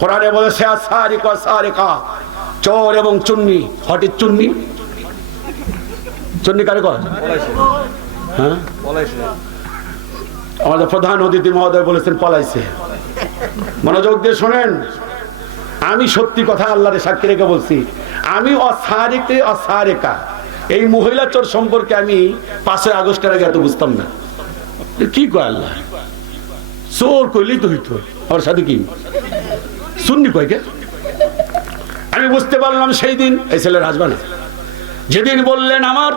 কোরআনে বলেছে আসারিক আসারিকা, চোর এবং চুন্নি। হট ইজ চুন্নি? চুন্নি কারে কয়? হ্যাঁ, আমাদের প্রধান অতিথি মহোদয় বলেছেন পলাইছে। মনোযোগ দিয়ে শোনেন, আমি সত্যি কথা আল্লাহর সাক্ষী রেখে বলছি, আমি অসারিকে অসারিকা এই মহিলা চোর সম্পর্কে আমি 5 আগস্টের আগে এত বুঝতাম না। কি কয় আল্লাহ? চোর কইলেই তো হইতো, আমার সাথে কি সুন্নি কয় কে? আমি বুঝতে পারলাম সেই দিন এই ছেলের হাসবানা যেদিন বললেন আমার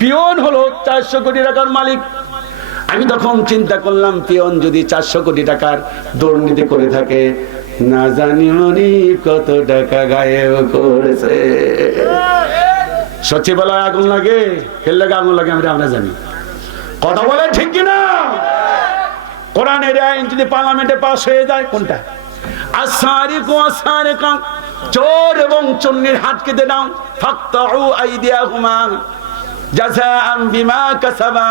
পিয়ন হলো 400 কোটি টাকার মালিক। আমি তখন চিন্তা করলাম, পিয়ন যদি 400 কোটি টাকার দুর্নীতি করে থাকে, না জানি মনি কত টাকা গায়েব করেছে। সচিবালয় আগুন লাগে, এর লাগে আগুন লাগে আমরা জানি। কথা বলে ঠিক কিনা? কোরআনের আইন যদি পার্লামেন্টে পাস হয়ে যায়, কোনটা? আসারিকু আসারিকা, চোর এবং চুন্নির হাত কেটে দাও। ফাকতাউ আইদিয়াহুমা জাযাআন বিমা কাসাবা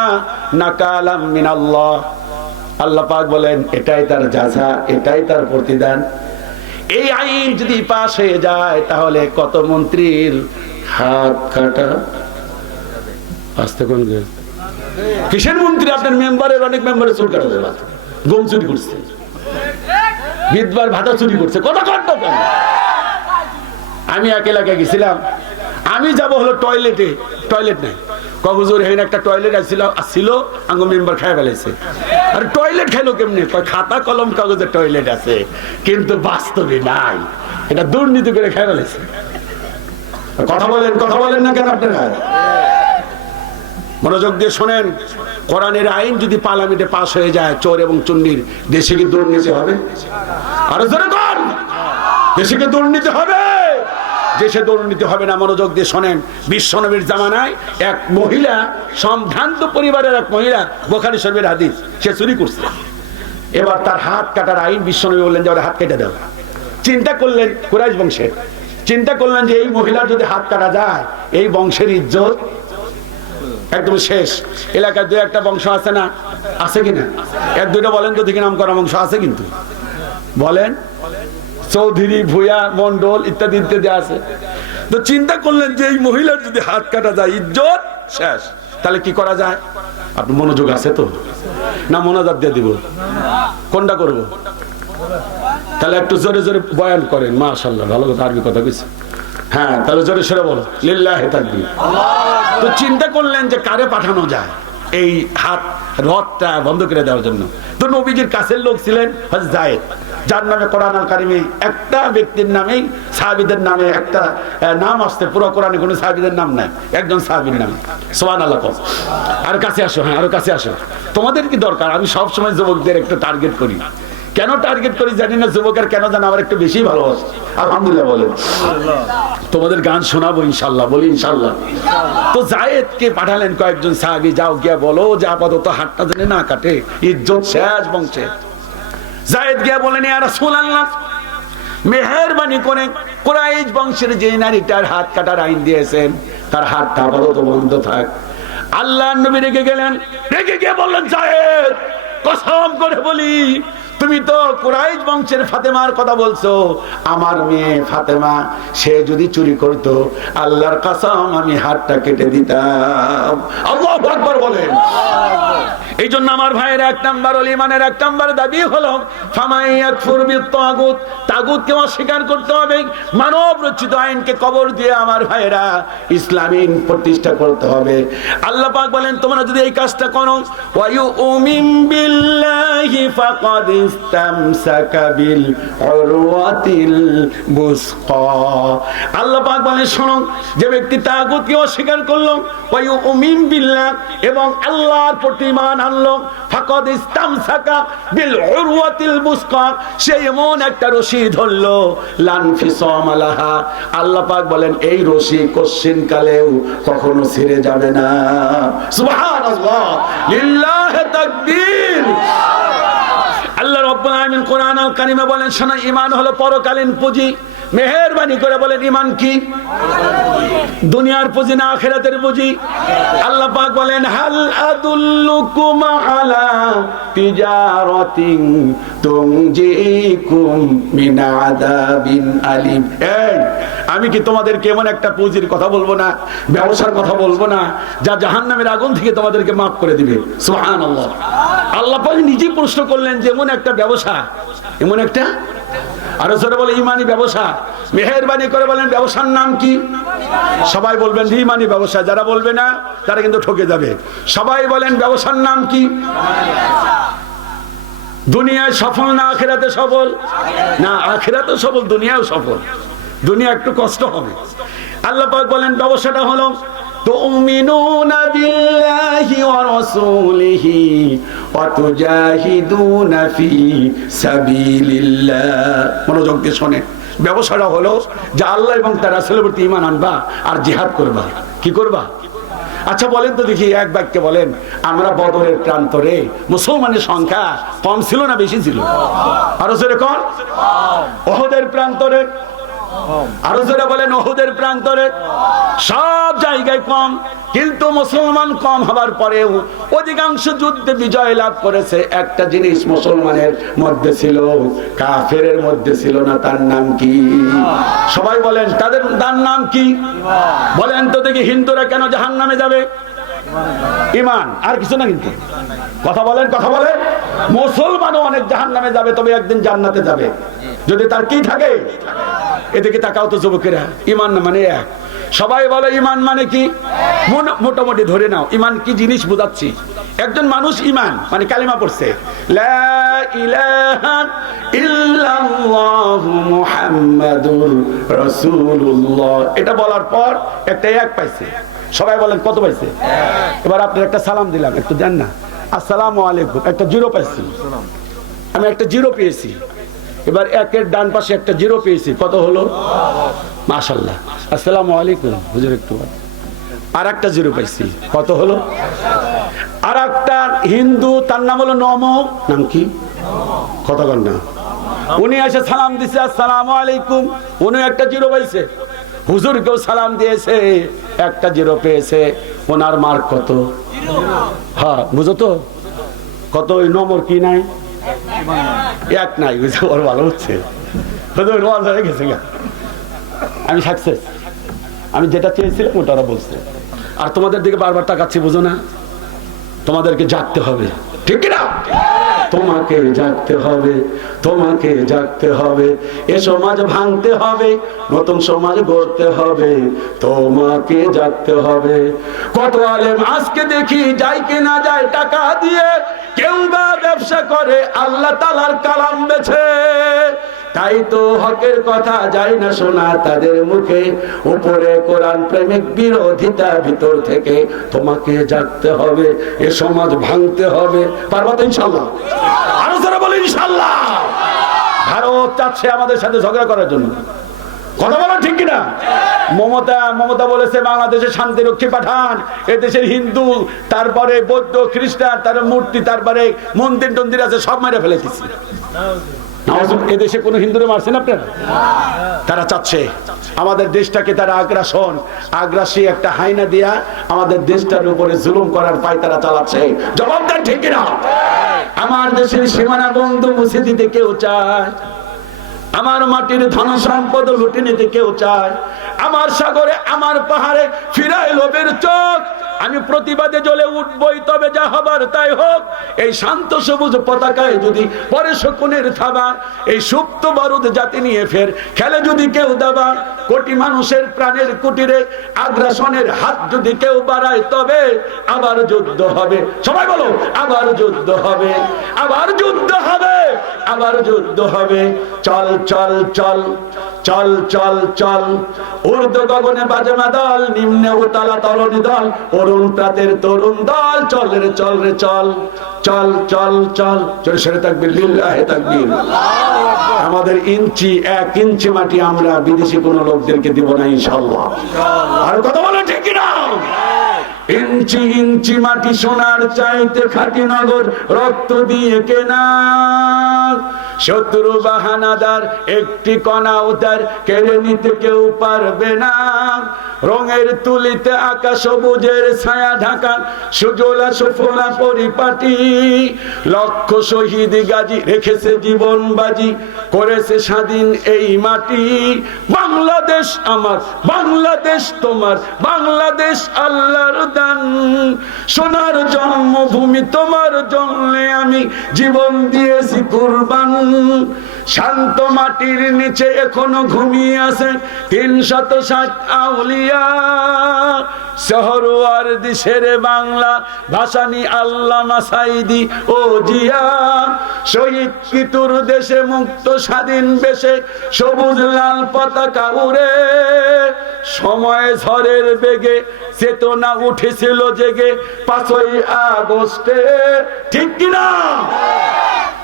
নাকালাম মিনাল্লাহ। আল্লাহ পাক বলেন এটাই তার জাযা, এটাই তার প্রতিদান। এই আইন যদি পাস হয়ে যায় তাহলে কত মন্ত্রীর হাত কাটা। আস্তে কোন কিসের মন্ত্রী? আপনার মেম্বারের, অনেক মেম্বারের চুল কাটা দেবে, গম চুরি করছে, বিধবার ভাতা চুরি করছে, কথা কাটতো কেন? আমি এক এলাকায় গেছিলাম, আমি যাব হলো টয়লেটে, টয়লেট নাই। কক্সবাজার হেন একটা টয়লেট আসছিল, আঙ্গ মেম্বার খাই ফেলেছে। আর টয়লেট খাইলো কেমনি? খাতা কলম কাগজের টয়লেট আছে, কিন্তু বাস্তবে নাই। এটা দুর্নীতি করে খাই ফেলেছে। কথা বলেন না কেন আপনারা? মনোযোগ দিয়ে শোনেন, কোরআনের আইন যদি পার্লামেন্টে পাস হয়ে যায়, চোর এবং চুন্নির, দেশে কি দুর্নীতি হবে? আরো জোরে বল, দেশে কি দুর্নীতি হবে? দেশে দুর্নীতি হবে না। মনোযোগ দিয়ে শোনেন, বিশ্বনবীর জামানায় এক মহিলা, সম্ভ্রান্ত পরিবারের এক মহিলা, বুখারী শরীফের হাদিস, সে চুরি করছে। এবার তার হাত কাটার আইন বিশ্বনবী বললেন যে হাত কেটে দাও। চিন্তা করলেন কুরাইশ বংশের, চিন্তা করলেন যে এই মহিলার যদি হাত কাটা যায়, এই বংশের ইজ্জত একদম শেষ। এলাকার 2-1টা বংশ আছে না? আছে কিনা? 1-2টা বলেন তো দেখি, নাম করা বংশ আছে কিন্তু বলেন। চৌধুরী, ভূয়া, মন্ডল ইত্যাদি ইত্যাদি আছে। তো চিন্তা করলেন যে এই মহিলার যদি হাত কাটা যায়, ইজ্জত শেষ। তাহলে কি করা যায়? আপনি মনোযোগ আছে তো? না মোনাজাত দিয়ে দিব? কোনটা করব? তাহলে একটু জোরে জোরে বয়ান করেন। মাশাআল্লাহ, ভালো কথা, আরবি কথা কইছে। হ্যাঁ, তাহলে জোরে সরে বলো লিল্লাহি তাকবীর। তো চিন্তা করলেন যে কারে পাঠানো যায় এই হাত রথটা বন্ধ করে দেওয়ার জন্য। তো নবীজির কাছের লোক ছিলেন হযরত যায়েদ, যার নামে কোরআন আল কারিমে একটা ব্যক্তির নামেই সাহাবীদের নামে একটা নাম আসছে। পুরো কোরআনে কোনো সাহাবীদের নাম নাই, একজন সাহাবীর নাম। সুবহানাল্লাহ। আর কাছে আসো, হ্যাঁ আরো কাছে আসো। তোমাদের কি দরকার? আমি সব সময় যুবকদের একটু টার্গেট করি। কেন টার্গেট করি জানি না, যুবকের কেন জানা আমার একটু বেশি ভালোবাসে। আলহামদুলিল্লাহ বলেন। তোমাদের গান শোনাবো ইনশাল্লাহ, বলি ইনশাল্লাহ। তো যায়েদকে পাঠালেন কয়েকজন সাহাবী, যাও গিয়া বলো যে আপাতত হাতটা যেন না কাটে, ইজ্জত শেষ বংশে। যায়েদ গিয়া বলেন, ইয়া রাসূলুল্লাহ, মেহেরবানি করে কুরাইশ বংশের যে নারীটার হাত কাটার আইন দিয়েছেন, তার হাতটা আপাতত বন্ধ থাক। আল্লাহর নবী রেগে গেলেন, রেগে গিয়ে বললেন, যায়েদ কসম করে বলি, তুমি তো কুরাইশ বংশের ফাতেমার কথা বলছো। আমার মেয়ে ফাতেমা, সে যদি চুরি করতো, আল্লাহর কসম আমি হাতটা কেটে দিতাম। আল্লাহু আকবার বলেন। এই জন্য আমার ভাইয়ের 1 নাম্বার ঈমানের 1 নাম্বার দাবি হলো ফামাইয়াকফুর বিত-তাগুত, তাগুতকে অস্বীকার করতে হবে। মানব রচিত আইনকে কবর দিয়ে আমার ভাইয়েরা ইসলামী প্রতিষ্ঠা করতে হবে। আল্লাহ পাক বলেন, তোমরা যদি এই কাজটা করো, ওয়া ইউমিন বিল্লাহি ফাকাদ ইসতামসাকা বিল উরওয়াতিল বুসকা। আল্লাহ পাক বলেন, শোনো, যে ব্যক্তি তাগুতকে অস্বীকার করলো, ওয়া ইউমিন বিল্লাহ, এবং আল্লাহর প্রতি ঈমান আনলো, ফাকাদ ইসতামসাকা বিল উরওয়াতিল বুসকা, সে এমন একটা রশি ধরলো, লান ফিসাম লাহা, আল্লাহ পাক বলেন এই রশি কোশ্চিন কালেও কখনো ছিঁড়ে যাবে না। সুবহানাল্লাহ, লিল্লাহি তাকবীর। আল্লাহ রাব্বুল আলামিন কোরআন আল কারিমে বলেন, শোনো, ঈমান হলো পরকালীন পুঁজি। মেহেরবানি করে বলেন ঈমান কি? দুনিয়ার পুঁজি না আখিরাতের পুঁজি? আল্লাহ পাক বলেন হাল আদুল্লুকুম আলা তিজারাতিন তুনজিকুম মিন আযাবিন আলিম। এই আমি কি তোমাদেরকে এমন একটা পুঁজির কথা বলবো না, ব্যবসার কথা বলবো না, যা জাহান্নামের আগুন থেকে তোমাদেরকে মাফ করে দিবে? সুবহানাল্লাহ। আল্লাহ পাক নিজেই প্রশ্ন করলেন যে এমন একটা ব্যবসা, এমন একটা, আর জোরে বলে ঈমানি ব্যবসা। মেহেরবানি করে বলেন ব্যবসার নাম কি? সবাই বলবেন ঈমানি ব্যবসা। যারা বলবে না তারা কিন্তু ঠকে যাবে। সবাই বলেন ব্যবসার নাম কি? দুনিয়ায় সফল না আখিরাতে সফল? না, আখিরাতে সফল, দুনিয়াও সফল। দুনিয়া একটু কষ্ট হবে। আল্লাহ পাক বলেন ব্যবসাটা হলো তুমিনুনা বিল্লাহি ওয়া রাসূলিহি ওয়া তুজাহিদুনা ফি সাবিলিল্লাহ। মনোযোগ দিয়ে শুনেন, ব্যবসাটা হলো যে আল্লাহ এবং তার রাসূলের প্রতি ঈমান আনবা আর জিহাদ করবা। কি করবা? আচ্ছা বলেন তো দেখি, এক বাক্যে বলেন, আমরা বদরের প্রান্তরে মুসলমানের সংখ্যা কম ছিল না বেশি ছিল? আরো জোরে কোন? ওহদের প্রান্তরে, আরো জোরে বলেন ওহদের প্রান্তরে। সব জায়গায় কম, কিন্তু মুসলমান কম হবার পরেও অধিকাংশ যুদ্ধে বিজয় লাভ করেছে। একটা জিনিস মুসলমানের মধ্যে ছিল, কাফেরের মধ্যে ছিল না। তার নাম কি? সবাই বলেন তার নাম কি? বলেন তো দেখি, হিন্দুরা কেন জাহান্নামে যাবে? ঈমান, আর কিছু না। কিন্তু কথা বলেন, কথা বলেন। মুসলমানও অনেক জাহান্নামে যাবে, তবে একদিন জান্নাতে যাবে যদি তার কি থাকে। এদিকে তাকাও তো যুবকেরা, ঈমান মানে এক। সবাই বলে ঈমান মানে কি? মোটামুটি ধরে নাও ঈমান কি জিনিস বোঝাচ্ছি। একজন মানুষ ঈমান মানে কালিমা পড়ছে, লা ইলাহা ইল্লাল্লাহু মুহাম্মাদুর রাসূলুল্লাহ, এটা বলার পর একটা এক পাইছে। সবাই বলেন কত পাইছে? এবার আপনি একটা সালাম দিলাম, একটু দেন না, আসসালামু আলাইকুম, একটা জিরো পাইছি। আমি একটা জিরো পেয়েছি। এবার একের ডান পাশে একটা জিরো পেয়েছি, কত হলো? মাশাআল্লাহ, আসসালামু আলাইকুম হুজুর, একটু আর একটা জিরো পাইছি, কত হলো? আর একটা হিন্দু, তার নাম হলো নমো, নাম কি? কথা কন না। উনি এসে সালাম দিছে আসসালামু আলাইকুম, উনি একটা জিরো পাইছে। হুজুরকেও সালাম দিয়েছে, একটা জিরো পেয়েছে। ওনার মার্ক কত? হ্যাঁ বুঝো তো কত? ওই নম্বর কি নাই? এক নাই। বুঝে ওর ভালো হচ্ছে, হয়ে গেছে। আমি সাকসেস, আমি যেটা চেয়েছিলাম ওটা ওরা বলছে। আর তোমাদের দিকে বারবার তাকাচ্ছি, বুঝো না? তোমাদেরকে জাগতে হবে, ঠিক না? তোমাকে জাগতে হবে, তোমাকে জাগতে হবে। এ সমাজ ভাঙতে হবে, নতুন সমাজ গড়তে হবে। তোমাকে জাগতে হবে। কত আলেম আজকে দেখি যায় কি না যায় টাকা দিয়ে, কেউ বা ব্যবসা করে আল্লাহ তাআলার কালাম বেচে। তাই তো হকের কথা যায় না শোনা তাদের মুখে, উপরে কোরআন প্রেমিক বিরোধিতা ভিতর থেকে। তোমাকে জাগতে হবে, এ সমাজ ভাঙতে হবে। পারবা তো ইনশাআল্লাহ? আরো যারা বলে ইনশাআল্লাহ। ভারত চাচ্ছে আমাদের সাথে ঝগড়া করার জন্য, কথা বলো ঠিক কিনা? মমতা বলেছে বাংলাদেশে শান্তি রক্ষী পাঠান। এদেশের হিন্দু, তারপরে বৌদ্ধ, খ্রিস্টান, তার মূর্তি, তারপরে মন্দির টন্দির আছে, সব মেরে ফেলেছি। এদেশে কোন হিন্দুরে মারছেন আপনারা? তারা চাচ্ছে আমাদের দেশটাকে তারা আগ্রাসী একটা হাইনা দিয়া আমাদের দেশটার উপরে জুলুম করার পায় তারা চালাচ্ছে। জবাবদার ঠিক কিনা? আমার দেশের সীমানা বন্ধু মুছে দিতে কেউ চায়, আমার মাটির ধন সম্পদ লুটে নিতে কেউ চায়, আমার সাগরে আমার পাহাড়ে ফিরায় লোভের চোখ। আমি প্রতিবাদে জ্বলে উঠবই, তবে যা হবার তাই হোক। এই শান্ত সবুজ পতাকায় যদি পরে শকুনের থাবা, এই সুপ্ত বারুদ জাতি নিয়ে ফের খেলে যদি কেউ দাবা, কোটি মানুষের প্রাণের কুটিরে আগ্রাসনের হাত যদি কেউ বাড়ায়, তবে আবার যুদ্ধ হবে। সবাই বলো, আবার যুদ্ধ হবে, আবার যুদ্ধ হবে, আবার যুদ্ধ হবে। চল চল চল চল চল চল, ঊর্ধ্ব গগনে বাজে মাদল, নিম্নে উতালা তরুণী দল, অরুণ প্রাতের তরুণ দল। চল রে চল রে চল, চল চল চল। চল সেরে তাকবীর, লিল্লাহি তাকবীর। আমাদের ইঞ্চি, 1 ইঞ্চি মাটি আমরা বিদেশি কোন লোকদেরকে দিব না ইনশাআল্লাহ। আর কথা বলো ঠিক কিনা? ইঞ্চি ইঞ্চি মাটি সোনার চাইতে খাঁটি নগর রক্ত দিয়ে কেনা। শত্রু বাহানাদার একটি কণাও তার কেড়ে নিতে কেউ পারবে না। রঙের তুলিতে আকাশ সবুজের ছায়া ঢাকা সুজলা সুফলা পরিপাটি, লক্ষ শহীদ গাজী রেখেছে জীবন বাজি, করেছে স্বাধীন এই মাটি। বাংলাদেশ আমার, বাংলাদেশ তোমার, বাংলাদেশ আল্লাহর দান, সোনার জন্মভূমি তোমার জন্যে আমি জীবন দিয়েছি কুরবান। শান্ত মাটির নিচে এখনো ঘুমিয়ে আছে ৩৬০ আউলিয়া, শহরওয়ার দিশের বাংলা ভাসানী আল্লামা সাইদি ও জিয়া। শহীদ পিতুর দেশে মুক্ত স্বাধীন বেশে সবুজ লাল পতাকা উড়ে, সময় ঝড়ের বেগে চেতনা উঠেছিল জেগে ৫ই আগস্টে, ঠিক কিনা?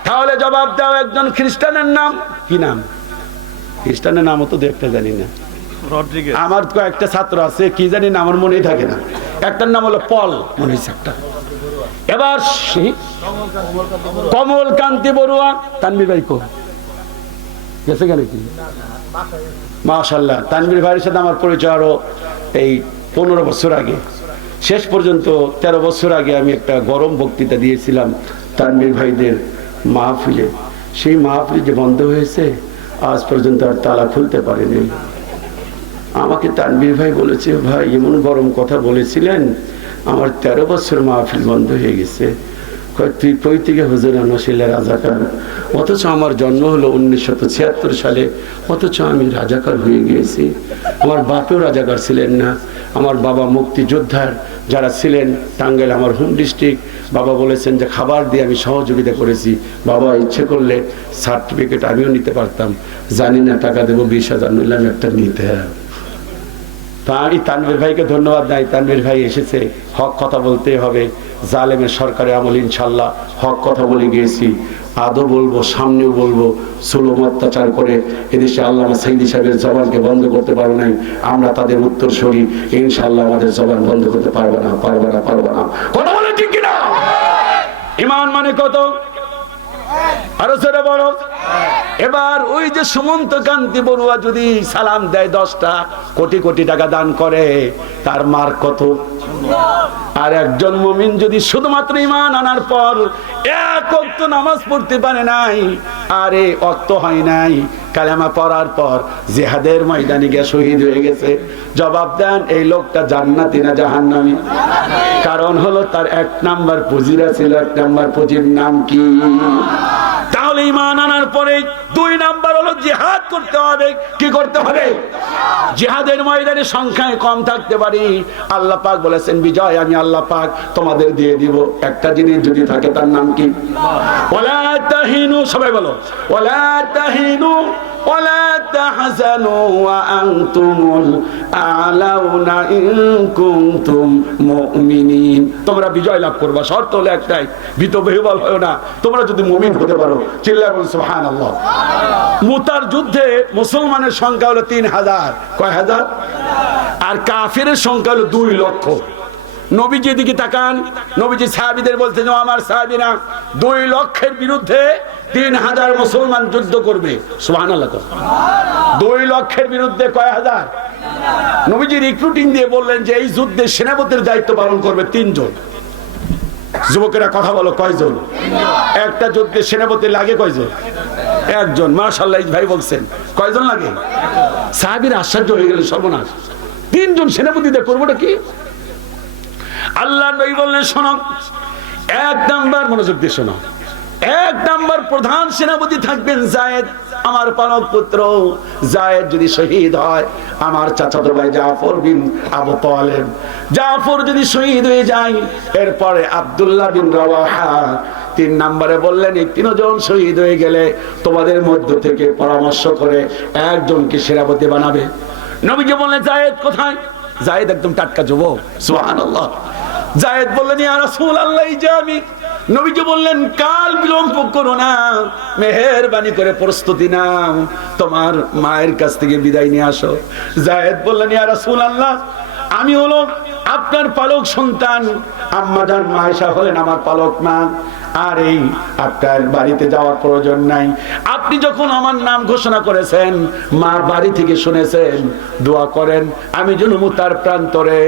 তাহলে জবাব দাও, একজন খ্রিস্টানের নাম কি? নাম খ্রিস্টানের নামও তো দেখতে জানি না। আমার কয়েকটা ছাত্র আছে, কি জানি না, আমার মনেই থাকে না। একটার নাম হলো পল, মনে হয়েছে একটা। এবার কমল কান্তি বড়ুয়া, তানভীর ভাই কো গেছে কেন কি? মাশাআল্লাহ, তানভীর ভাইয়ের সাথে আমার পরিচয় আরো এই 15 বছর আগে। শেষ পর্যন্ত 13 বছর আগে আমি একটা গরম বক্তৃতা দিয়েছিলাম তানভীর ভাইদের মাহফিলে। সেই মাহফিল যে বন্ধ হয়েছে, আজ পর্যন্ত আর তালা খুলতে পারেনি। আমাকে তানভীর ভাই বলেছে, ভাই এমন গরম কথা বলেছিলেন, আমার 13 বছর মাহফিল বন্ধ হয়ে গেছে। তুই কই থেকে হুজুর নশিলা রাজাকার, অথচ আমার জন্ম হলো 1976 সালে, অথচ আমি রাজাকার হয়ে গিয়েছি। আমার বাপেও রাজাকার ছিলেন না, আমার বাবা মুক্তিযোদ্ধার যারা ছিলেন টাঙ্গাইল আমার হোম ডিস্ট্রিক্ট, বাবা বলেছেন যে খাবার দিয়ে আমি সহযোগিতা করেছি। বাবা ইচ্ছে করলে সার্টিফিকেট আমিও নিতে পারতাম, জানি না টাকা দেবো 20,000 নিলাম একটা নিতে। তাই তানভীর ভাইকে ধন্যবাদ নাই, তানভীর ভাই এসেছে। হক কথা বলতে হবে, জালেমের সরকারের আমল ইনশাল্লাহ হক কথা বলে গিয়েছি, আদৌ বলবো, সামনেও বলবো। জুলুম অত্যাচার করে এদেশে আল্লামা সাইদি সাহেবের জবানকে বন্ধ করতে পারবো না, আমরা তাদের উত্তরসূরি, ইনশাল্লাহ আমাদের জবান বন্ধ করতে পারবো না, পারবো না, পারবো না। কথা বলে ঠিক কিনা? ঈমান মানে কত? আরো জোরে বলো। এবার ওই যে সুমন্ত কান্তি বড়ুয়া যদি সালাম দেয় 10টা কোটি কোটি টাকা দান করে, তার মার কত? আর একজন মুমিন যদি শুধুমাত্র ঈমান আনার পর এক ওয়াক্ত নামাজ পড়তে পারে নাই, আরে ওয়াক্ত হয় নাই, কালেমা পড়ার পর জিহাদের ময়দানে গিয়ে শহীদ হয়ে গেছে, জবাব দেন এই লোকটা জান্নাতি না জাহান্নামী? কারণ হলো তার 1 নাম্বার পুঁজিরা ছিল, 1 নাম্বার পুঁজির নাম কি? তাহলে ঈমান আনার পরে 2 নাম্বার হলো জিহাদ করতে হবে। কি করতে হবে? জিহাদের ময়দানে সংখ্যায় কম থাকতে পারি, আল্লাহ পাক বলেছেন বিজয় আমি আল্লাহ পাক তোমাদের দিয়ে দিব। একটা জিনিস যদি থাকে তার নাম কি? ওয়ালা তাহিনু, সবাই বলো, ওয়ালা তাহিনু ওয়ালা তাহজানু ওয়া আনতুমুল আ'লাউনা ইন কুনতুম মুমিনিন। তোমরা বিজয় লাভ করবা, শর্ত হলো একটাই, ভীতবিহ্বল হয়ো না, তোমরা যদি মুমিন হতে পারো। চিল্লায় বলুন সুবহানাল্লাহ। মুতার যুদ্ধে মুসলমানের সংখ্যা হলো 3000, কয় হাজার? আর কাফিরের সংখ্যা হলো 2 লক্ষ। নবীজি দিকে তাকান, নবীজি সাহাবীদের বলতেন আমার সাহাবীরা 2 লক্ষের বিরুদ্ধে 3000 মুসলমান যুদ্ধ করবে। সুবহানাল্লাহ। 2 লক্ষের বিরুদ্ধে কয় হাজার? নবীজি রিক্রুটিং দিয়ে বললেন যে এই যুদ্ধে সেনাপতির দায়িত্ব পালন করবে 3 জন। যুবকেরা কথা বলো, কয়জন? একটা যুদ্ধে সেনাপতি লাগে কয়জন? 1 জন। মাশাআল্লাহ, ভাই বলছেন কয়জন লাগে? সাহাবীরা আশ্চর্য হয়ে গেলেন, সর্বনাশ, 3 জন সেনাপতি দিয়ে করবোটা কি? আল্লাহ নবী বললেন শোনো, 1 নাম্বার, মনোযোগ দিয়ে শোনো, 1 নাম্বার প্রধান সেনাপতি থাকবেন যায়েদ, আমার পালক পুত্র। যায়েদ যদি শহীদ হয়, আমার চাচাতো ভাই জাফর বিন আবু তালেব, জাফর যদি শহীদ হয়ে যায়, এরপরে আব্দুল্লাহ বিন রাওয়াহা। 3 নম্বরে বললেন এই 3 জন শহীদ হয়ে গেলে তোমাদের মধ্য থেকে পরামর্শ করে একজনকে সেনাপতি বানাবে। নবীজি বললেন যায়েদ কোথায়? যায়েদ একদম টাটকা যুবক। সুবহানাল্লাহ। যায়েদ বললেন ইয়া রাসূলুল্লাহ, এই যে আমি। নবীজি বললেন কাল বিলম্ব করো না, মেহেরবানি করে প্রস্তুতি নাও, তোমার মায়ের কাছ থেকে বিদায় নিয়ে আসো। যায়েদ বললেন ইয়া রাসূলুল্লাহ, আমি হলো আপনার পালক সন্তান, আম্মা জান আয়েশা হলেন আমার পালক মা, আর এই আপনার বাড়িতে যাওয়ার প্রয়োজন নাই, আপনি যখন আমার নাম ঘোষণা করেছেন মা বাড়ি থেকে শুনেছেন, দোয়া করেন আমি যেন মুতার প্রান্তরে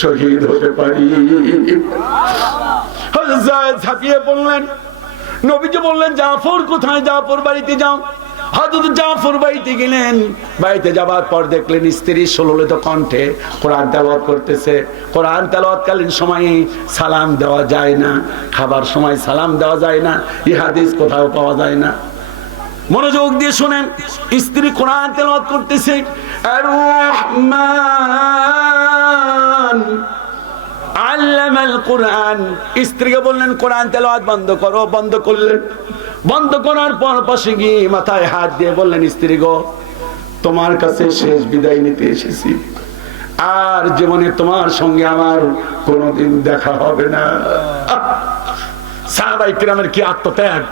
শহীদ হতে পারি। ঝাঁপিয়ে পড়লেন, নবীজি বললেন জাফর কোথায়, জাফর বাড়িতে যাও। হযরত জাফর বাড়িতে গেলেন, বাড়িতে যাবার পর দেখলেন স্ত্রী সুললিত কণ্ঠে কোরআন তেলাওয়াত করতেছে। কোরআন তেলাওয়াতকালীন সময়ে সালাম দেওয়া যায় না, খাবার সময় সালাম দেওয়া যায় না, এই হাদিস কোথাও পাওয়া যায় না। মনোযোগ দিয়ে শুনেন, স্ত্রী কোরআন তেলাওয়াত করতেছে, আর রহমান আল্লামাল কোরআন। স্ত্রীকে বললেন কোরআন তেলাওয়াত বন্ধ করো, বন্ধ করলেন। বন্ধ করার পর পাশে গিয়ে মাথায় হাত দিয়ে বললেন, স্ত্রী গো তোমার কাছে শেষ বিদায় নিতে এসেছি, আর জীবনে তোমার সঙ্গে আমার কোনোদিন দেখা হবে না। সাহাবায়ে কিরামের কি আত্মত্যাগ,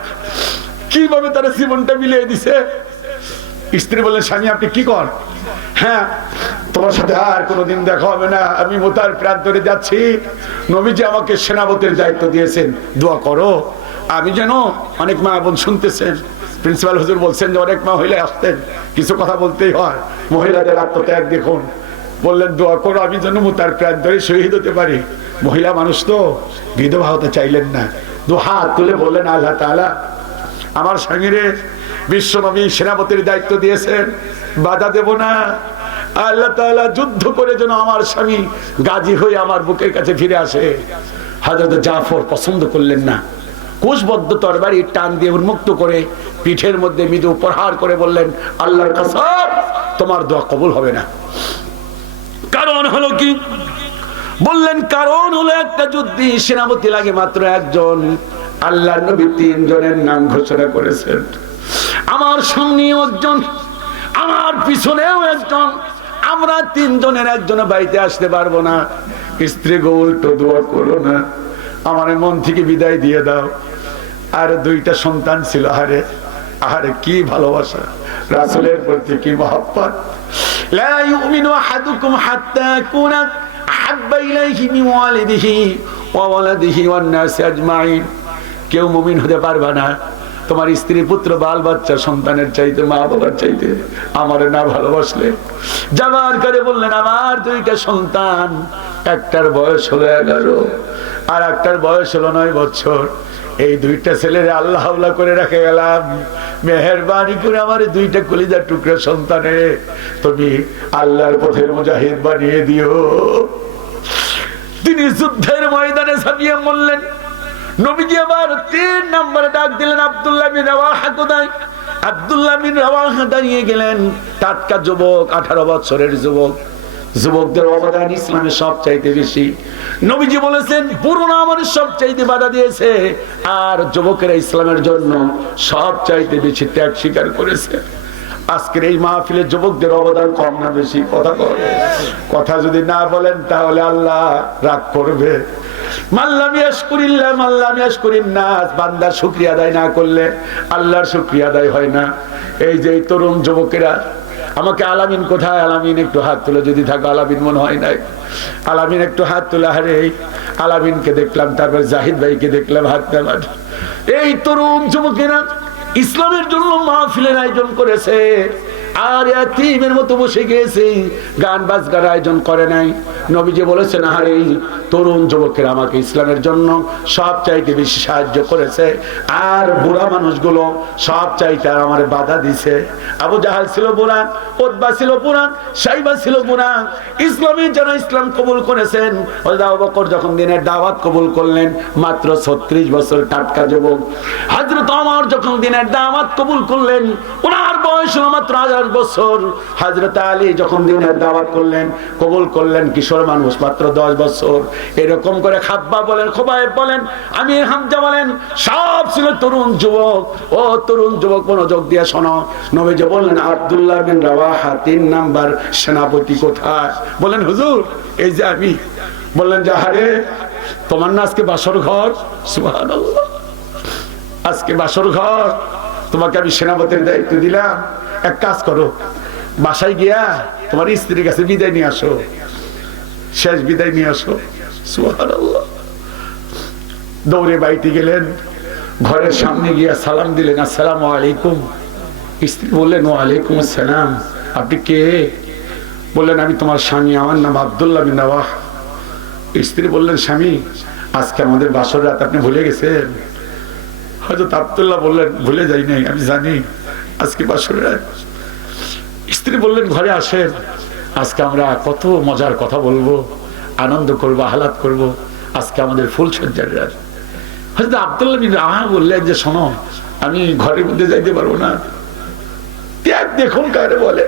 কিভাবে তারা জীবনটা মিলিয়ে দিছে। স্ত্রী বললেন স্বামী আপনি কি কর, হ্যাঁ তোমার সাথে আর কোনোদিন দেখা হবে না, আমি মুতার প্রান্তরে যাচ্ছি, নবীজি আমাকে সেনাপতির দায়িত্ব দিয়েছেন, দোয়া করো আমি যেন। অনেক মা বোন শুনতেছেন, প্রিন্সিপাল হুজুর বলছেন যে অনেক মা হইলে আসতেন, কিছু কথা বলতেই হয়, মহিলাদের আত্মত্যাগ দেখুন। বললেন দোয়া করো আমি যেন মুতার প্রান্তরে শহীদ হতে পারি। মহিলা মানুষ তো বিধবা হতে চাইলেন না, দু হাত তুলে বললেন আল্লাহ তাআলা আমার স্বামীরে বিশ্ব নবী সেনাপতির দায়িত্ব দিয়েছেন, বাধা দেব না। আল্লাহ তাআলা যুদ্ধ করে যেন আমার স্বামী গাজী হয়ে আমার বুকের কাছে ফিরে আসে। হযরত জাফর পছন্দ করলেন না, কোষবদ্ধ তরবারি টান দিয়ে উন্মুক্ত করে পিঠের মধ্যে মৃদু প্রহার করে বললেন আল্লাহর কসম তোমার দোয়া কবুল হবে না। কারণ হলো কি? বললেন কারণ হলো একটা যুদ্ধে সেনাপতি লাগে মাত্র একজন, আল্লাহর নবী 3 জনের নাম ঘোষণা করেছেন, আমার সামনেও একজন, আমার পিছনেও একজন, আমরা 3 জনের একজন বাড়িতে আসতে পারবো না। স্ত্রী গো উল্টো দোয়া করো না, আমার মন থেকে বিদায় দিয়ে দাও। আর 2টা সন্তান ছিল, আরে আরে কি ভালোবাসা, রাসূলের প্রতি কি মহব্বত। লা ইউমিনু আহাদুকুম হাত্তা ইয়াকুনা আহাব্বা ইলাইহি মিন ওয়ালিদিহি ওয়া ওয়ালাদিহি ওয়ান নাস আজমাইন। কেউ মুমিন হতে পারবে না তোমার স্ত্রী পুত্র বাল বাচ্চা সন্তানের চাইতে, মা বাবার চাইতে আমারে না ভালোবাসলে। জামার করে বললেন আমার 2টা সন্তান, একটার বয়স হলো 11 আর একটার বয়স হলো 9 বছর। এই 2টা ছেলের আল্লাহ আল্লাহ করে রেখে গেলাম, মেহেরবানি করে আমার 2টা কলিজার টুকরা সন্তানে তুমি আল্লাহর পথের মুজাহিদ বানিয়ে দিও। তিনি যুদ্ধের ময়দানে ঝাঁপিয়ে বললেন। নবীজি আবার 3 নম্বরে ডাক দিলেন আব্দুল্লাহ বিন রাওয়াহা কোথায়? আব্দুল্লাহ বিন রাওয়াহা দাঁড়িয়ে গেলেন, টাটকা যুবক, 18 বছরের যুবক। যুবকদের অবদান ইসলামে সবচাইতে বেশি। নবীজি বলেছেন পুরনো আমাদের সবচাইতে বাধা দিয়েছে, আর যুবকেরা ইসলামের জন্য সবচাইতে বেশি ত্যাগ স্বীকার করেছে। আজকের এই মাহফিলে যুবকদের অবদান কম না বেশি? কথা যদি না বলেন তাহলে আল্লাহ রাগ করবে। বান্দা শুকরিয়া আদায় না করলে আল্লাহর শুকরিয়া আদায় হয় না। এই যে তরুণ যুবকেরা, আমাকে আলামিন কোথায়? আলামিন একটু হাত তুলে, যদি থাকো আলামিন মনে হয় নাই। আলামিন একটু হাত তুলে, আরে আলামিনকে দেখলাম, তারপর জাহিদ ভাইকে দেখলাম হাত নামান। এই তরুণ যুবকেরা ইসলামের জন্য মাহফিলের আয়োজন করেছে, আর ইয়াতীমের মতো বসে গিয়েছে, গান বাজনার আয়োজন করে নাই। নবীজি বলেছেন আরে তরুণ যুবকেরা আমাকে ইসলামের জন্য সব চাইতে বেশি সাহায্য করেছে, আর বুড়া মানুষগুলো সব চাইতে আমার বাধা দিছে। আবু জাহাল ছিল বুড়া, উতবা ছিল বুড়া, সাইবা ছিল বুড়া। ইসলামে যারা ইসলাম কবুল করেছেন, হযরত আবু বকর যখন দিনের দাওয়াত কবুল করলেন মাত্র 36 বছর টাটকা যুবক। হযরত ওমর যখন দিনের দাওয়াত কবুল করলেন ওনার বয়স মাত্র 1000 বছর। হযরত আলী যখন দিনের দাওয়াত করলেন কবুল করলেন কিশোর মানুষ মাত্র 10 বছর। এরকম করে খাব্বা বলেন, খোবায়েব বলেন, আমির হামজা বলেন, সব ছিল তরুণ যুবক। ও তরুণ যুবক মনোযোগ দিয়ে শোনো, নবীজি বললেন আব্দুল্লাহ বিন রাওয়াহা 3 নাম্বার সেনাপতি কোথায়? বলেন হুজুর এই যে আমি। বললেন যে আরে তোমার না আজকে বাসর ঘর? সুবহানাল্লাহ, আজকে বাসর ঘর, তোমাকে আমি সেনাপতির দায়িত্ব দিলাম। এক কাজ করো, বাসায় গিয়া তোমার স্ত্রীর কাছে বিদায় নিয়ে আসো, শেষ বিদায় নিয়ে আসো। সুবহানাল্লাহ। দৌড়ে বাড়িতে গেলেন, ঘরের সামনে গিয়ে সালাম দিলেন, আসসালামু আলাইকুম। স্ত্রী বললেন, ওয়ালাইকুম আসসালাম। আপনি কে? বললেন, আমি তোমার স্বামী, আমার নাম আব্দুল্লাহ বিন রাওয়াহ। স্ত্রী বললেন, স্বামী, আজকে আমাদের বাসর রাত আপনি ভুলে গেছেন? হযরত আব্দুল্লাহ বললেন, ভুলে যাই নাই, আমি জানি আজকে বাসর রাত। স্ত্রী বললেন, ঘরে আসেন, আজকে আমরা কত মজার কথা বলবো, আনন্দ করবো, আহ্লাদ করবো, আজকে আমাদের ফুলসজ্জার রাত। হযরত আব্দুল্লাহ বিন রাওয়াহ বললেন যে, শোনো, আমি ঘরের মধ্যে যাইতে পারবো না। ত্যাগ দেখুন কারে বলে,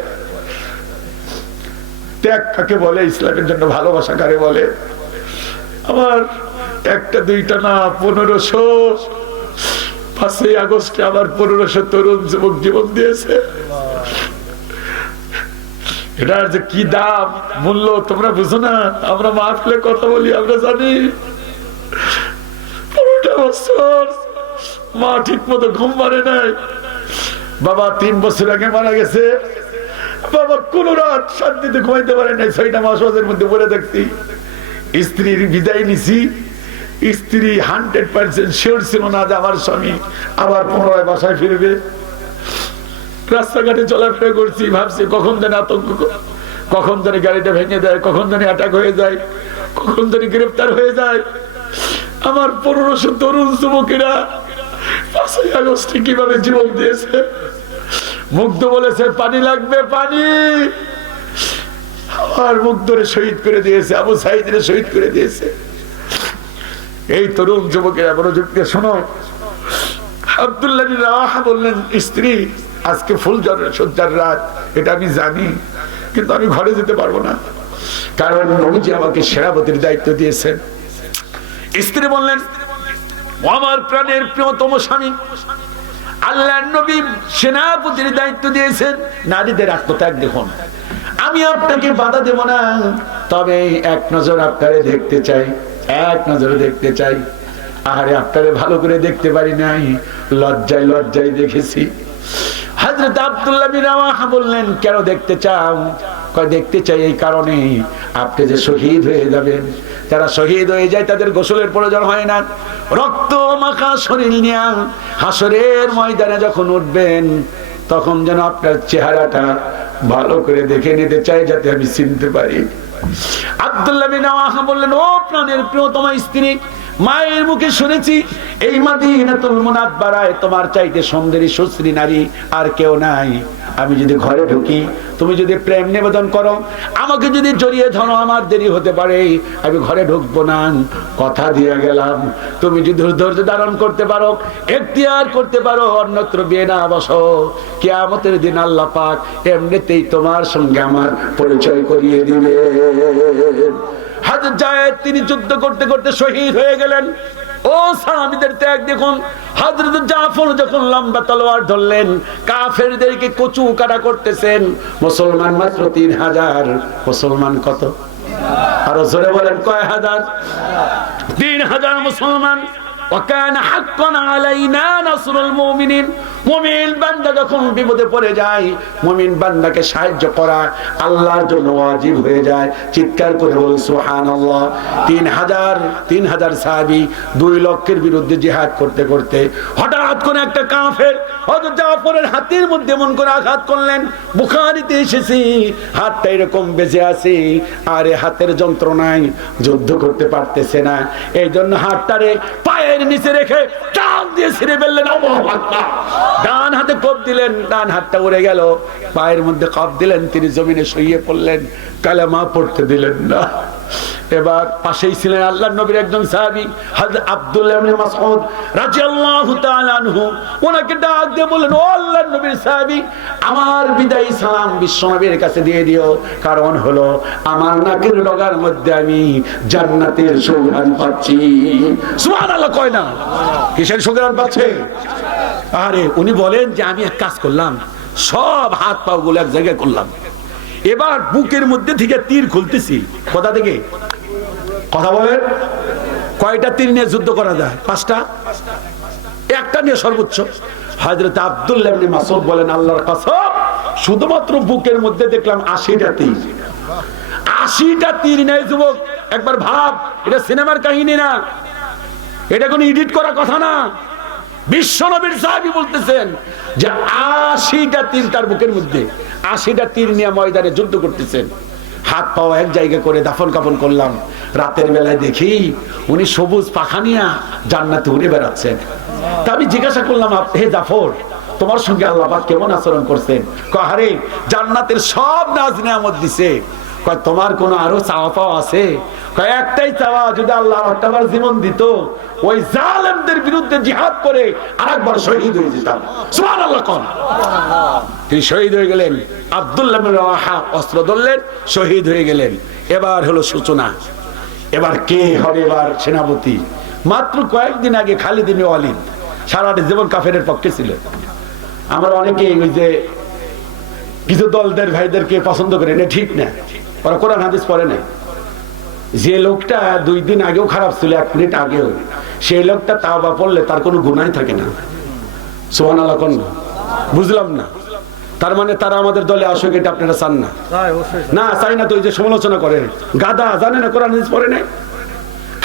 ত্যাগ কাকে বলে, ইসলামের জন্য ভালোবাসা কারে বলে। আমার একটা দুইটা না, 1500, 5ই আগস্টে আমার 1500 তরুণ যুবক জীবন দিয়েছে। এটার যে কি দাম, মূল্য তোমরা বুঝো না। আমরা মাহফিলে কথা বলি, আমরা জানি 15টা বছর মা ঠিক মতো ঘুম মারে নাই। বাবা 3 বছর আগে মারা গেছে। বাবা কোন রাত শান্তিতে ঘুমাইতে পারে নাই, 6টা মাস ওদের মধ্যে পড়ে থাকছি। স্ত্রীর বিদায় নিছি, স্ত্রী 100% শিওর ছিল না যে আমার স্বামী আবার পুনরায় বাসায় ফিরবে। রাস্তাঘাটে চলাফেরা করছি, ভাবছি কখন যেন আতঙ্ক, কখন যেন গাড়িটা ভেঙে দেয়, কখন যেন অ্যাটাক হয়ে যায়, কখন যেন গ্রেফতার হয়ে যায়। আমার 1500 তরুণ যুবকেরা 5ই আগস্টে কিভাবে জীবন দিয়েছে। মুগ্ধ বলেছে, পানি লাগবে, পানি। আমার মুগ্ধরে শহীদ করে দিয়েছে, আবু সাইদরে শহীদ করে দিয়েছে। এই তরুণ যুবকেরা মনোযোগ দিয়ে শোনো। আব্দুল্লাহ বিন রাওয়াহা বললেন, স্ত্রী, আজকে ফুলসজ্জার রাত, এটা আমি জানি, কিন্তু আমি ঘরে যেতে পারবো না, কারণ নবীজি আমাকে সেনাপতির দায়িত্ব দিয়েছেন। স্ত্রী বললেন, আমার প্রাণের প্রিয়তম স্বামী, আল্লাহর নবী সেনাপতির দায়িত্ব দিয়েছেন। নারীদের আত্মত্যাগ দেখুন। আমি আপনাকে বাধা দেব না, তবে এক নজর আপনারে দেখতে চাই, এক নজরে দেখতে চাই। আরে আপনারে ভালো করে দেখতে পারি নাই, লজ্জায় লজ্জায় দেখেছি। হযরত আব্দুল্লাহ বিন রাওয়াহা বললেন, কেন দেখতে চাও? কয়, দেখতে চাই এই কারণে, আপনি যে শহীদ হয়ে যাবেন। তারা শহীদ হয়ে যায়, তাদের গোসলের প্রয়োজন হয় না, রক্ত মাখা শরীর নিয়ে হাসরের ময়দানে যখন উঠবেন, তখন যেন আপনার চেহারাটা ভালো করে দেখে নিতে চাই, যাতে আমি চিনতে পারি। আব্দুল্লাহ বিন রাওয়াহা বললেন, ও প্রাণের প্রিয়তমা স্ত্রী, মায়ের মুখে শুনেছি এই মদিনাতুল মুনাওয়ারায় তোমার চাইতে সুন্দরী সুশ্রী নারী আর কেউ নাই। আমি যদি ঘরে ঢুকি, তুমি যদি প্রেম নিবেদন করো, আমাকে যদি জড়িয়ে ধরো, আমার দেরি হতে পারে, আমি ঘরে ঢুকবো না। কথা দিয়ে গেলাম, তুমি যদি ধৈর্য ধারণ করতে পারো, এখতিয়ার করতে পারো, অন্যত্র বিয়ে না বসো, কিয়ামতের দিন আল্লাহ পাক এমনিতেই তোমার সঙ্গে আমার পরিচয় করিয়ে দিবে। হযরত যায়েদ তিনি যুদ্ধ করতে করতে শহীদ হয়ে গেলেন। ও সাহাবীদের ত্যাগ দেখুন। হযরত জাফর যখন লম্বা তলোয়ার ধরলেন, কাফেরদেরকে কচু কাটা করতেছেন। মুসলমান মাত্র 3000। মুসলমান কত? আরো জোরে বলেন, কয় হাজার? 3000 মুসলমান। ওয়াকানা হাক্কান আলাইনা নাসরুল মুমিনিন। মুমিন বান্দা যখন বিপদে পড়ে যায়, মুমিন বান্দাকে সাহায্য করা আল্লাহর জন্য ওয়াজিব হয়ে যায়। চিৎকার করে বলুন সুবহানাল্লাহ। 3000 সাহাবী 2 লক্ষের বিরুদ্ধে জিহাদ করতে করতে হঠাৎ করে একটা কাফের হযরত জাফরের হাতের মধ্যে মন করে আঘাত করলেন। বুখারীতে এসেছে, হাতটা এরকম বেঁচে আছে, আর হাতের যন্ত্রণায় যুদ্ধ করতে পারতেছে না। এই জন্য হাতটারে পায়ের নিচে রেখে টান দিয়ে ছিঁড়ে ফেললেন। আল্লাহু আকবার। ডান হাতে কোপ দিলেন, ডান হাতটা উড়ে গেল। পায়ের মধ্যে কোপ দিলেন, তিনি জমিনে শুয়ে পড়লেন, কালেমা পড়তে দিলেন না। এবার পাশেই ছিলেন আল্লাহর নবীর একজন সাহাবী হযরত আব্দুল্লাহ ইবনে মাসউদ রাদিয়াল্লাহু তাআলা আনহু। ওনাকে ডাক দিয়ে বললেন, ও আল্লাহর নবীর সাহাবী, আমার বিদায়ী সালাম বিশ্বনবীর কাছে দিয়ে দিও, কারণ হলো আমার নাকের ডগার মধ্যে আমি জান্নাতের সুঘ্রাণ পাচ্ছি। সুবহানাল্লাহ কয় না? কিসের সুঘ্রাণ পাচ্ছে? আরে উনি বলেন যে আমি এক কাজ করলাম, সব হাত পা গুলো এক জায়গায় করলাম, এবার বুকের মধ্যে থেকে তীর খুলতেছি। কোথা থেকে? কথা বলেন, কয়টা তীর নিয়ে যুদ্ধ করা যায়? 5টা, একটা নিয়ে সর্বোচ্চ। হযরত আব্দুল্লাহ ইবনে মাসউদ বলেন, আল্লাহর কসম, শুধুমাত্র বুকের মধ্যে দেখলাম 80টা তীর। 80টা তীর নেই যুবক, একবার ভাব, এটা সিনেমার কাহিনী না, এটা কোনো এডিট করা কথা না। বিশ্ব নবীর সাহাবী বলতেছেন যে 80টা তীর তার বুকের মধ্যে, 80টা তীর নিয়ে ময়দানে যুদ্ধ করতেছেন। হাত পাও এক জায়গা করে দাফন কাফন করলাম। রাতের বেলায় দেখি উনি সবুজ পাখা নিয়ে জান্নাতে উড়ে বেড়াচ্ছেন। তা আমি জিজ্ঞাসা করলাম, হে জাফর, তোমার সঙ্গে আল্লাহ পাক কেমন আচরণ করছেন? কয়, আরে জান্নাতের সব নাজ নিয়ামত দিছে। কয়, তোমার কোনো আরো চাওয়া পাওয়া আছে? কয়, একটাই চাওয়া, যদি আল্লাহ আরেকটাবার জীবন দিত, ওই জালেমদের বিরুদ্ধে জিহাদ করে আরেকবার শহীদ হয়ে যেতাম। সুবহানাল্লাহ কোন। তিনি শহীদ হয়ে গেলেন। আব্দুল্লাহ ইবনে রাওয়াহা অস্ত্র ধরলেন, শহীদ হয়ে গেলেন। এবার হলো সূচনা। এবার কে হবে এবার সেনাপতি? মাত্র কয়েকদিন আগে খালিদ ইবনে ওয়ালিদ সারাটা জীবন কাফেরের পক্ষে ছিল। আমরা অনেকে ওই যে কিছু দলদের ভাইদেরকে পছন্দ করে না, ঠিক না, ওরা কোরআন হাদিস পড়ে না। যে লোকটা 2 দিন আগেও খারাপ ছিল, 1 মিনিট আগেও, সেই লোকটা তাওবা পড়লে তার কোনো গুনাহ থাকে না। সুবহানাল্লাহ কোন। বুঝলাম না, তার মানে তারা আমাদের দলে আসুক, এটা আপনারা চান না? না, চাই না তো। ওই যে সমালোচনা করে গাদা, জানে না কোরআন হাদিস পড়ে না।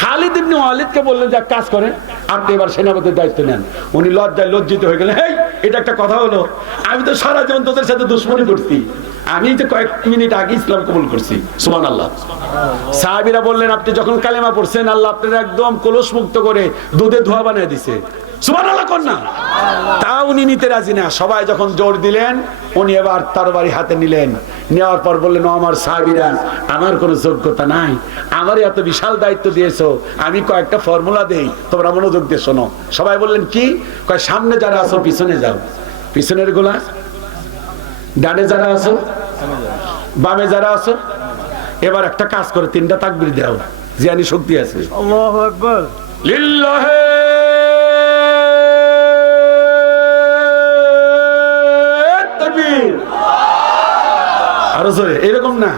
খালিদ ইবনে ওয়ালিদকে বললেন যে কাজ করেন, আপনি এবার সেনাপতির দায়িত্ব নেন। উনি লজ্জায় লজ্জিত হয়ে গেলেন। হেই, এটা একটা কথা হলো? আমি তো সারা জীবন তোদের সাথে দুশ্মনী করছি, আমি তো কয়েক মিনিট আগে ইসলাম কবুল করছি। সুবহানাল্লাহ। সাহাবীরা বললেন, আপনি যখন কালেমা পড়ছেন, আল্লাহ আপনার একদম কলস মুক্ত করে দুধে ধোয়া বানিয়ে দিছে। সুবহানাল্লাহ কোন না? তা উনি নিতে রাজি না। সবাই যখন জোর দিলেন, উনি এবার তরবারি হাতে নিলেন। নেওয়ার পর বললেন, ও আমার সাহাবীরা, আমার কোনো যোগ্যতা নাই, আমার এত বিশাল দায়িত্ব দিয়েছো, আমি কয়েকটা ফর্মুলা দেই, তোমরা মনোযোগ দিয়ে শোনো। সবাই বললেন, কি? কয়, সামনে যারা আছো পিছনে যাও। পিছনের গোলা, ডানে যারা আছো, বামে যারা আছো, এবার একটা কাজ করে 3টা তাকবীর দাও, জিয়ানি শক্তি আছে। আল্লাহু আকবার। লিল্লাহি তাকবীর। আরো জোরে, এরকম না,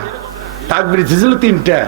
তাকবীর ছিল 3টা।